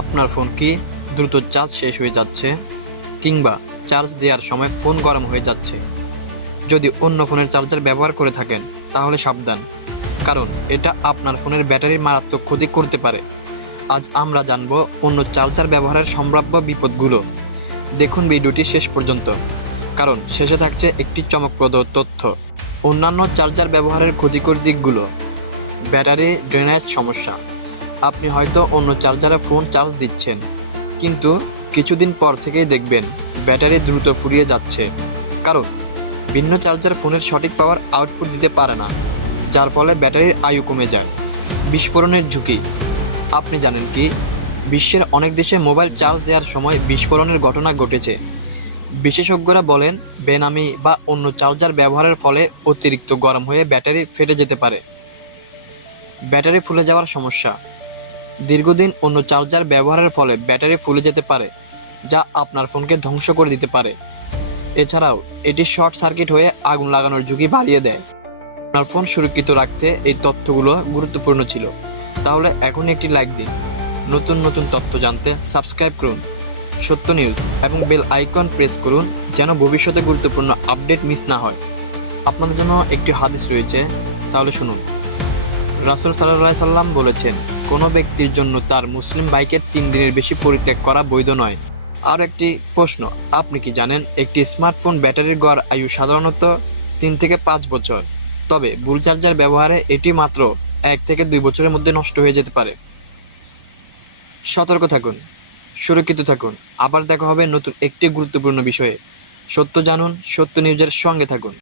আপনার ফোন কি দ্রুত চার্জ শেষ হয়ে যাচ্ছে, কিংবা চার্জ দেওয়ার সময় ফোন গরম হয়ে যাচ্ছে? যদি অন্য ফোনের চার্জার ব্যবহার করে থাকেন তাহলে সাবধান, কারণ এটা আপনার ফোনের ব্যাটারির মারাত্মক ক্ষতি করতে পারে। আজ আমরা জানব অন্য চার্জার ব্যবহারের সম্ভাব্য বিপদগুলো। দেখুন ভিডিওটি শেষ পর্যন্ত, কারণ শেষে থাকছে একটি চমকপ্রদ তথ্য। অন্যান্য চার্জার ব্যবহারের ক্ষতিকর দিকগুলো। ব্যাটারি ড্রেনেজ সমস্যা। আপনি হয়তো অন্য চার্জারে ফোন চার্জ দিচ্ছেন, কিন্তু কিছুদিন পর থেকেই দেখবেন ব্যাটারি দ্রুত ফুরিয়ে যাচ্ছে, কারণ ভিন্ন চার্জার ফোনের সঠিক পাওয়ার আউটপুট দিতে পারে না, যার ফলে ব্যাটারির আয়ু কমে যায়। বিস্ফোরণের ঝুঁকি। আপনি জানেন কি, বিশ্বের অনেক দেশে মোবাইল চার্জ দেওয়ার সময় বিস্ফোরণের ঘটনা ঘটেছে। বিশেষজ্ঞরা বলেন, বেনামি বা অন্য চার্জার ব্যবহারের ফলে অতিরিক্ত গরম হয়ে ব্যাটারি ফেটে যেতে পারে। ব্যাটারি ফুলে যাওয়ার সমস্যা। দীর্ঘদিন অন্য চার্জার ব্যবহারের ফলে ব্যাটারি ফুলে যেতে পারে, যা আপনার ফোনকে ধ্বংস করে দিতে পারে। এছাড়াও এটি শর্ট সার্কিট হয়ে আগুন লাগানোর ঝুঁকি বাড়িয়ে দেয়। আপনার ফোন সুরক্ষিত রাখতে এই তথ্যগুলো গুরুত্বপূর্ণ ছিল। তাহলে এখন একটি লাইক দিন। নতুন নতুন তথ্য জানতে সাবস্ক্রাইব করুন সত্য নিউজ এবং বেল আইকন প্রেস করুন, যেন ভবিষ্যতে গুরুত্বপূর্ণ আপডেট মিস না হয়। আপনাদের জন্য একটি হাদিস রয়েছে, তাহলে শুনুন। রাসূল সাল্লাল্লাহু আলাইহি সাল্লাম বলেছেন, কোনো ব্যক্তির জন্য তার মুসলিম ভাইকে 3 দিনের বেশি পরিত্যাগ করা বৈধ নয়। আর একটি প্রশ্ন, আপনি কি জানেন একটি স্মার্টফোন ব্যাটারির গড় আয়ু সাধারণত 3 থেকে 5 বছর, তবে ভুল চার্জার ব্যবহারে এটি মাত্র 1 থেকে 2 বছরের মধ্যে নষ্ট হয়ে যেতে পারে। সতর্ক থাকুন, সুরক্ষিত থাকুন। আবার দেখা হবে নতুন একটি গুরুত্বপূর্ণ বিষয়ে। সত্য জানুন, সত্য নিউজের সঙ্গে থাকুন।